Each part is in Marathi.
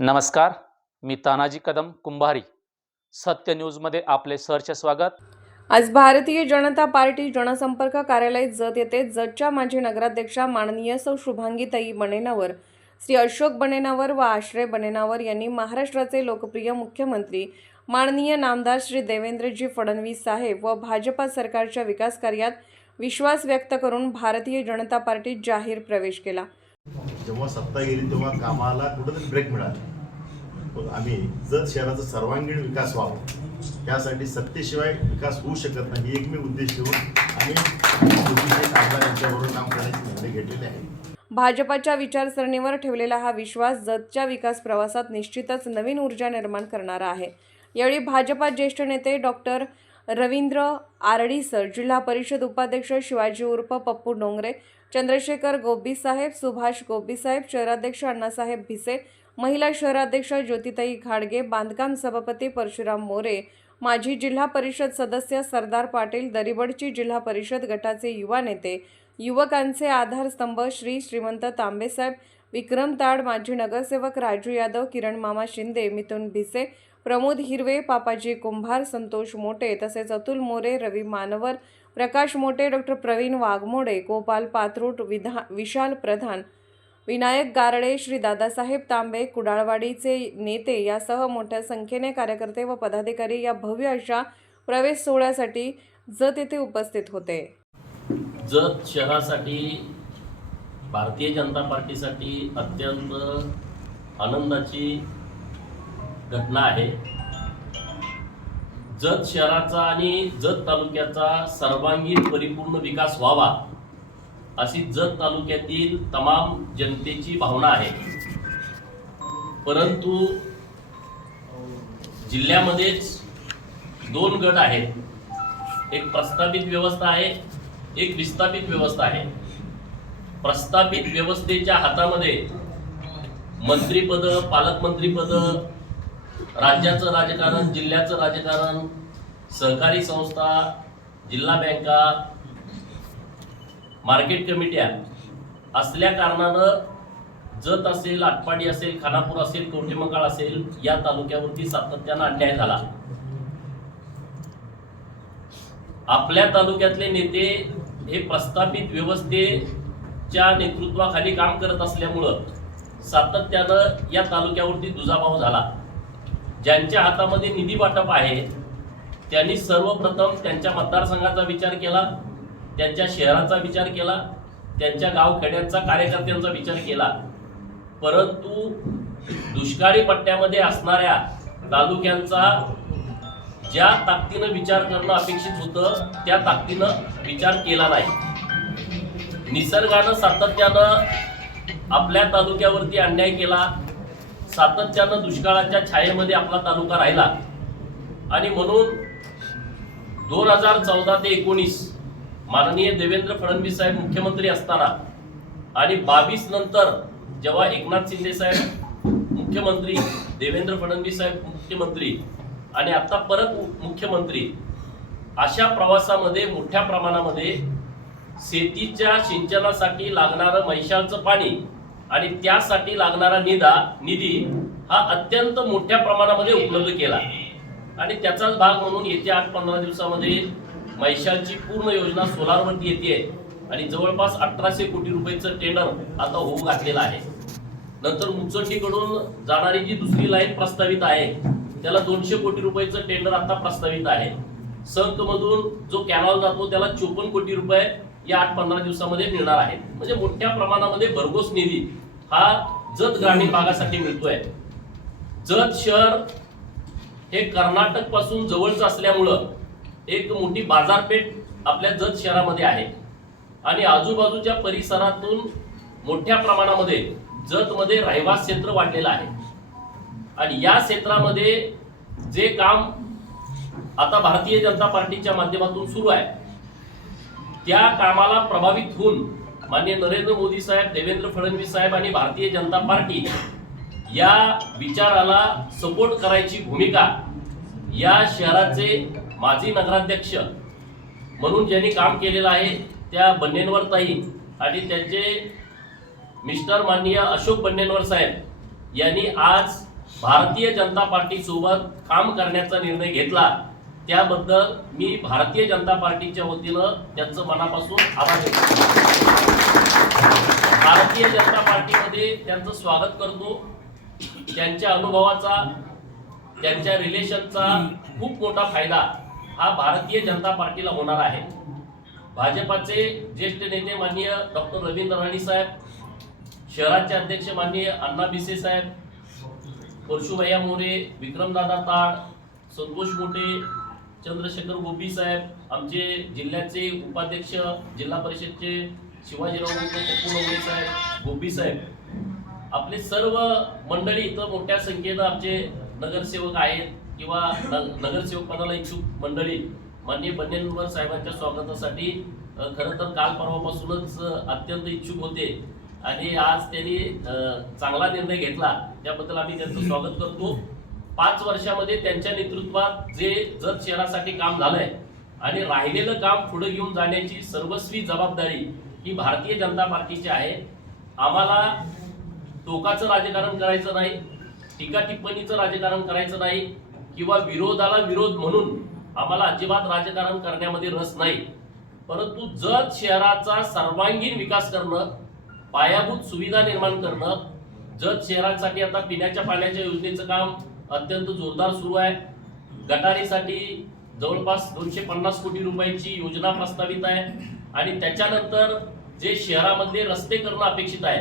नमस्कार मी तानाजी कदम कुंभारी. सत्य न्यूजमध्ये आपले सहर्ष स्वागत. आज भारतीय जनता पार्टी जनसंपर्क कार्यालय जत येथे जतच्या माजी नगराध्यक्षा माननीय सौ शुभांगीताई बनेनावर श्री अशोक बनेनावर व आश्रय बनेनावर यांनी महाराष्ट्राचे लोकप्रिय मुख्यमंत्री माननीय नामदार श्री देवेंद्रजी फडणवीस साहेब व भाजपा सरकारच्या विकास कार्यात विश्वास व्यक्त करून भारतीय जनता पार्टीत जाहीर प्रवेश केला. जेव्हा सत्ता गेली तेव्हा कामाला कुठंतरी ब्रेक मिळाला. आम्ही जत शहराचा सर्वांगीण विकास व्हावा त्यासाठी सत्तेशिवाय विकास होऊ शकत नाही ही एकमेव उद्देश ठेवून आम्ही मोदीचे खासदार यांच्याबरोबर काम करण्याचे निर्णय घेतलेले आहे. भाजपाच्या विचारसरणीवर ठेवलेला हा विश्वास जतच्या विकास प्रवासात निश्चितच नवीन ऊर्जा निर्माण करणारा आहे. यावेळी भाजपा ज्येष्ठ नेते डॉक्टर रवींद्र आरडीसर जिल्हा परिषद उपाध्यक्ष शिवाजी उर्फ पप्पू डोंगरे चंद्रशेखर गोबीसाहेब सुभाष गोबीसाहेब शहराध्यक्ष अण्णासाहेब भिसे महिला शहराध्यक्ष ज्योतिताई घाडगे बांधकाम सभापती परशुराम मोरे माजी जिल्हा परिषद सदस्य सरदार पाटील दरिबडची जिल्हा परिषद गटाचे युवा नेते युवकांचे आधारस्तंभ श्री श्रीमंत तांबेसाहेब विक्रम ताड माजी नगरसेवक राजू यादव किरण मामा शिंदे मिथुन भिसे प्रमोद हिरवे पापाजी कुंभार संतोष मोटे तसेच अतुल मोरे रवी मानवर प्रकाश मोटे डॉक्टर प्रवीण वाघमोडे गोपाल पात्रूट विधा विशाल प्रधान विनायक गारडे श्री दादासाहेब तांबे कुडाळवाडीचे नेते यासह मोठ्या संख्येने कार्यकर्ते व पदाधिकारी या भव्य अशा प्रवेश सोहळ्यासाठी जत येथे उपस्थित होते. जत शहरासाठी भारतीय जनता पार्टीसाठी अत्यंत आनंदाची घटना आहे. जत शहराचा आणि जत तालुक्याचा सर्वांगीण परिपूर्ण विकास व्हावा अशी जत तालुक्यातील तमाम जनतेची भावना आहे. परंतु जिल्ह्यामध्येच दोन गट आहेत. एक प्रस्थापित व्यवस्था आहे एक विस्थापित व्यवस्था आहे. प्रस्थापित व्यवस्थेच्या हातामध्ये मंत्रीपद पालकमंत्रीपद राज्याचं राजकारण जिल्ह्याचं राजकारण सहकारी संस्था जिल्हा बँका मार्केट कमिट्या असल्या कारणानं जत असेल आटपाडी असेल खानापूर असेल कवठेमंकाळ असेल या तालुक्यावरती सातत्यानं अन्याय झाला. आपल्या तालुक्यातले नेते हे प्रस्थापित व्यवस्थेच्या नेतृत्वाखाली काम करत असल्यामुळं सातत्यानं या तालुक्यावरती दुजाभाव झाला. ज्यांच्या हातामध्ये निधी वाटप आहे त्यांनी सर्वप्रथम त्यांच्या मतदारसंघाचा विचार केला त्यांच्या शहराचा विचार केला त्यांच्या गावखेड्यांचा कार्यकर्त्यांचा विचार केला. परंतु दुष्काळी पट्ट्यामध्ये असणाऱ्या तालुक्यांचा ज्या ताकदीनं विचार करणं अपेक्षित होतं त्या ताकदीनं विचार केला नाही. निसर्गानं सातत्यानं आपल्या तालुक्यावरती अन्याय केला सातत्यानं दुष्काळाच्या छायेमध्ये आपला तालुका राहिला. आणि म्हणून दोन हजार चौदा ते एकोणीस माननीय देवेंद्र फडणवीस साहेब मुख्यमंत्री असताना आणि बावीस नंतर जेव्हा एकनाथ शिंदे साहेब मुख्यमंत्री देवेंद्र फडणवीस साहेब मुख्यमंत्री आणि आता परत मुख्यमंत्री अशा प्रवासामध्ये मोठ्या प्रमाणामध्ये शेतीच्या सिंचनासाठी लागणारं मैशालचं पाणी आणि त्यासाठी लागणारा निधा निधी हा अत्यंत मोठ्या प्रमाणामध्ये उपलब्ध केला. आणि त्याचाच भाग म्हणून येत्या आठ पंधरा दिवसामध्ये मैशालची पूर्ण योजना सोलारवरती येते. आणि जवळपास अठराशे कोटी रुपयाचं टेंडर आता होऊ घातलेलं आहे. नंतर मुचंडीकडून जाणारी जी दुसरी लाईन प्रस्तावित आहे त्याला दोनशे कोटी रुपयाचं टेंडर आता प्रस्तावित आहे. संकमधून जो कॅनॉल जातो त्याला चोपन्न कोटी रुपये या आठ पंधरा दिवसामध्ये मिळणार आहेत म्हणजे मोठ्या प्रमाणामध्ये भरघोस निधी हा जत ग्रामीण भागासाठी मिळतोय. जत शहर हे कर्नाटकपासून जवळच असल्यामुळं एक मोठी बाजारपेठ आपल्या जत शहरामध्ये आहे. आणि आजूबाजूच्या परिसरातून मोठ्या प्रमाणामध्ये जतमध्ये रहिवास क्षेत्र वाढलेलं आहे. आणि या क्षेत्रामध्ये जे काम आता भारतीय जनता पार्टीच्या माध्यमातून सुरू आहे. त्या कामाला प्रभावित होऊन माननीय नरेंद्र मोदी साहेब देवेंद्र फडणवीस साहेब आणि भारतीय जनता पार्टी या विचाराला सपोर्ट करायची भूमिका या शहराचे माजी नगराध्यक्ष म्हणून ज्यांनी काम केलेलं आहे त्या बन्नेनवर ताई आणि त्यांचे मिस्टर माननीय अशोक बन्नेनवर साहेब यांनी आज भारतीय जनता पार्टीसोबत काम करण्याचा निर्णय घेतला. त्याबद्दल मी भारतीय जनता पार्टीच्या वतीनं त्यांचं मनापासून आभार घेतो भारतीय जनता पार्टीमध्ये त्यांचं स्वागत करतो. त्यांच्या अनुभवाचा त्यांच्या रिलेशनचा खूप मोठा फायदा हा भारतीय जनता पार्टीला होणार आहे. भाजपाचे ज्येष्ठ नेते माननीय डॉक्टर रवींद्र राणी साहेब शहराचे अध्यक्ष माननीय अण्णा बिसे साहेब परशुभैया मोरे विक्रमदादा ताड संतोष मोठे चंद्रशेखर गोपी साहेब आमचे जिल्ह्याचे उपाध्यक्ष जिल्हा परिषदचे शिवाजीराव गोपी साहेब गोपी साहेब. आपले सर्व मंडळी इथं मोठ्या संख्येनं आमचे नगरसेवक आहेत किंवा न- नगरसेवक पदाला इच्छुक मंडळी. माननीय बन्नेनवर साहेबांच्या स्वागतासाठी खरं तर काल परवापासूनच अत्यंत इच्छुक होते. आणि आज त्यांनी चांगला निर्णय घेतला. त्याबद्दल आम्ही त्यांचं स्वागत करतो. पाच वर्षामध्ये त्यांच्या नेतृत्वात जे जत शहरासाठी काम झालंय आणि राहिलेलं काम पुढे घेऊन जाण्याची सर्वस्वी जबाबदारी ही भारतीय जनता पार्टीची आहे. आम्हाला टोकाचं राजकारण करायचं नाही टीका टिप्पणीचं राजकारण करायचं नाही किंवा विरोधाला विरोध म्हणून आम्हाला अजिबात राजकारण करण्यामध्ये रस नाही. परंतु जत शहराचा सर्वांगीण विकास करणं पायाभूत सुविधा निर्माण करणं जत शहरासाठी आता पिण्याच्या पाण्याच्या योजनेचं काम अत्यंत जोरदार सुरू आहे. गटारीसाठी जवळपास दोनशे पन्नास कोटी रुपयांची योजना प्रस्तावित आहे. आणि त्याच्यानंतर जे शहरामधले रस्ते करणं अपेक्षित आहे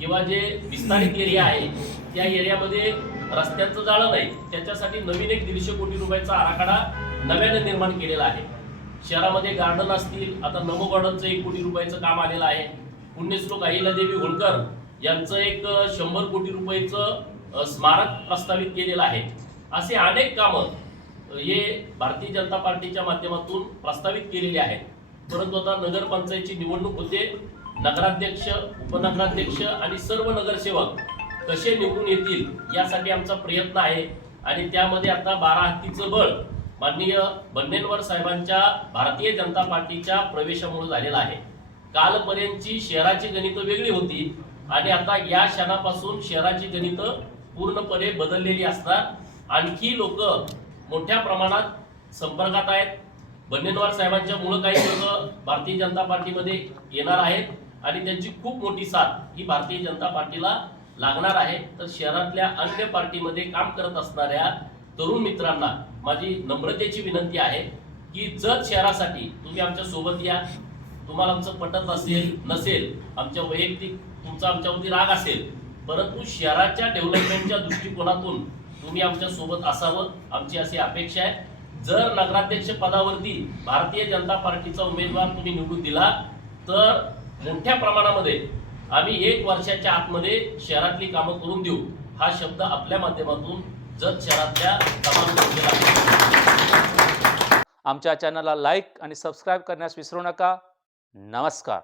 किंवा जे विस्तारित एरिया आहे त्या एरियामध्ये रस्त्यांचं जाळं नाही. त्याच्यासाठी नवीन एक दीडशे कोटी रुपयाचा आराखडा नव्याने निर्माण केलेला आहे. शहरामध्ये गार्डन असतील आता नमो गार्डनचं एक कोटी रुपयाचं काम आलेलं आहे. पुण्यश्लोक अहिल्यादेवी होळकर यांचं एक शंभर कोटी रुपयाचं स्मारक प्रस्तावित केलेलं आहे. असे अनेक कामं हे भारतीय जनता पार्टीच्या माध्यमातून प्रस्तावित केलेली आहेत. परंतु आता नगरपंचायतची निवडणूक होते. नगराध्यक्ष उपनगराध्यक्ष आणि सर्व नगरसेवक कसे निवडून येतील यासाठी आमचा प्रयत्न आहे. आणि त्यामध्ये आता बारा हत्तीचं बळ माननीय बन्नेनवर साहेबांच्या भारतीय जनता पार्टीच्या प्रवेशामुळे झालेलं आहे. कालपर्यंतची शहराची गणितं वेगळी होती. आणि आता या क्षणापासून शहराची गणितं पूर्णपणे बदललेली असतात आणखी लोक मोठ्या प्रमाणात संपर्कात आहेत. बन्नेनवार साहेबांच्या मुळे काही लोक भारतीय जनता पार्टीमध्ये येणार आहेत. आणि त्यांची खूप मोठी साथ ही भारतीय जनता पार्टीला लागणार आहे. तर शहरातल्या अन्य पार्टीमध्ये काम करत असणाऱ्या तरुण मित्रांना माझी नम्रतेची विनंती आहे की जत शहरासाठी तुम्ही आमच्यासोबत या तुम्हाला आमचं पटत असेल नसेल आमच्या वैयक्तिक तुमचा आमच्यावरती राग असेल परंतु शहराच्या डेव्हलपमेंटच्या दृष्टिकोनातून तुम्ही आमच्यासोबत असावं आमची अशी अपेक्षा आहे. जर नगराध्यक्ष पदावरती भारतीय जनता पार्टीचा उमेदवार तुम्ही निवडून दिला तर मोठ्या प्रमाणामध्ये आम्ही एक वर्षाच्या आतमध्ये शहरातली कामं करून देऊ. हा शब्द आपल्या माध्यमातून जत शहरातल्या तमाम आमच्या चॅनलला लाईक आणि सबस्क्राईब करण्यास विसरू नका. नमस्कार.